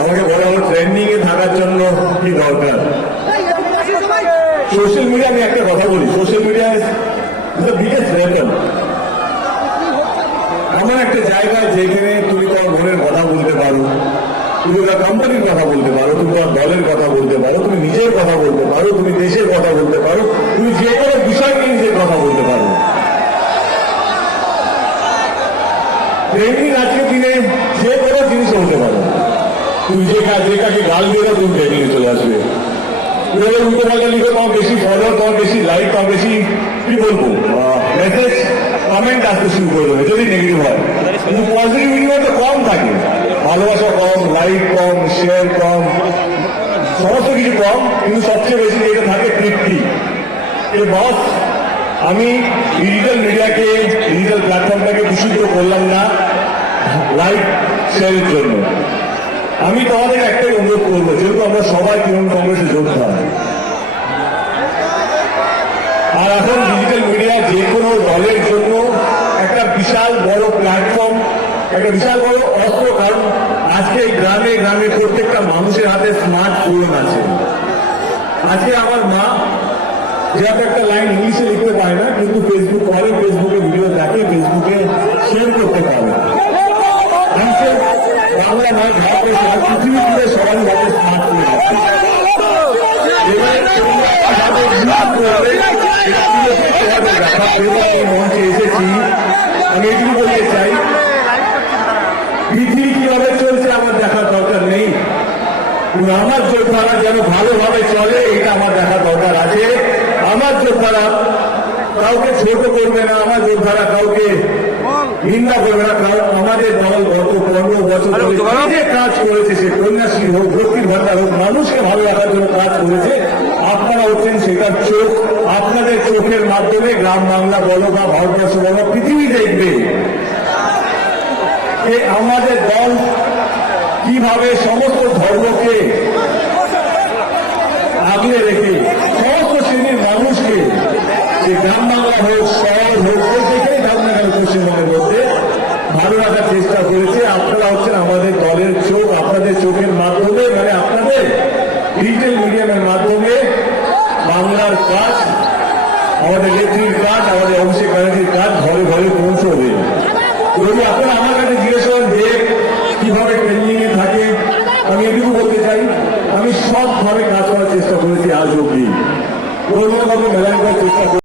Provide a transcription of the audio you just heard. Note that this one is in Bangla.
আমাকে বলা হলো ট্রেন্ডিং এ থাকার জন্য কি দরকার? সোশ্যাল মিডিয়া আমি একটা কথা বলি social media is the biggest এমন একটা জায়গা যেখানে তুমি তোমার মনের কথা বলতে পারো, তুমি তোমার কোম্পানির কথা বলতে পারো, তুমি তোমার দলের কথা বলতে পারো, তুমি নিজের কথা বলতে পারো, তুমি দেশের কথা বলতে পারো, তুমি যে কোনো বিষয় নিয়ে নিজের কথা বলতে পারো। ট্রেন্ডিং আজকের দিনে যে কোনো জিনিস হতে পারে। তুমি যে যে কাকে গাল দিয়ে তুমি ট্রেন্ডিংয়ে চলে আসবে। এবার উল্টো পাল্টা লিখে তোমার বেশি ফলোয়ার তোমার বেশি লাইক তোমার বেশি কি বলব? মেসেজ কমেন্ট আসতে শুরু করে দেবে, যদি নেগেটিভ হয়। কিন্তু পজিটিভ কম থাকে। ভালোবাসা কম লাইক কম শেয়ার কম, সমস্ত কিছু কম, কিন্তু সবচেয়ে বেশি যেটা থাকে তৃপ্তি। এই বস আমি ডিজিটাল মিডিয়াকে ডিজিটাল প্ল্যাটফর্মটাকে দূষিত করলাম না লাইক শেয়ারের জন্য। আমি তোমাদের একটাই অনুরোধ করব, যেহেতু আমরা সবাই তৃণমূল কংগ্রেসে যোদ্ধা আর এখন ডিজিটাল মিডিয়া যে কোনো দলের জন্য একটা বিশাল বড় প্ল্যাটফর্ম একটা বিশাল বড় অস্ত্র কারণ আজকে গ্রামে গ্রামে প্রত্যেকটা মানুষের হাতে স্মার্ট স্মার্টফোন আছে। আজকে আমার মা যে একটা লাইন ইংলিশে লিখতে পারে না, কিন্তু ফেসবুক করে ফেসবুকে ভিডিও দেখে ফেসবুকে শেয়ার করতে পারে আজকে বাংলা নয় ভারতে সারা পৃথিবী জুড়ে সবাই হাতে স্মার্টফোন আছে এবারে তোমরা কীভাবে use করবে, এটা তোমাদের তোমাদের ব্যাপার। যেহেতু আমি মঞ্চে এসেছি। আমি এটুকু বলতে চাই পৃথিবী কীভাবে চলছে আমার দেখার দরকার নেই। আমার যোদ্ধারা যেন ভালোভাবে চলে এটা আমার দেখার দরকার আছে। আমার যোদ্ধারা কাউকে ছোট করবে না আমার যোদ্ধারা কাউকে নিন্দা করবে না। কারণ আমাদের দল গত পনেরো বছর ধরে যে কাজ করেছে সে কন্যাশ্রী হোক লক্ষ্মীর ভান্ডার হোক মানুষকে ভালো রাখার জন্য কাজ করেছে আপনারা হচ্ছেন সেটার চোখ মাধ্যমে গ্রাম বাংলা বলো বা ভারতবর্ষ বলো, পৃথিবী দেখবে যে আমাদের দল কীভাবে সমস্ত ধর্মকে আগলে রেখে, সমস্ত শ্রেণির মানুষকে যে গ্রাম বাংলা হোক, শহর হোক থাকুক না কেন পশ্চিমবঙ্গের মধ্যে, ভালো রাখার চেষ্টা করেছে। আপনারা হচ্ছেন আমাদের দলের চোখ, আপনাদের চোখের মাধ্যমে মানে আপনাদের ডিজিটাল মিডিয়ামের মাধ্যমে বাংলার কাজ আমাদের নেত্রীর কাজ, আমাদের অভিষেক ব্যানার্জির কাজ, ঘরে ঘরে পৌঁছবে যদি আপনারা আমার কাছে জিজ্ঞেস করেন যে কীভাবে ট্রেনিং এ থাকে, আমি এটুকু বলতে চাই, আমি সব ঘরে কাজ করার চেষ্টা করেছি আজ অব্দি কোনো রকম মেলায় চেষ্টা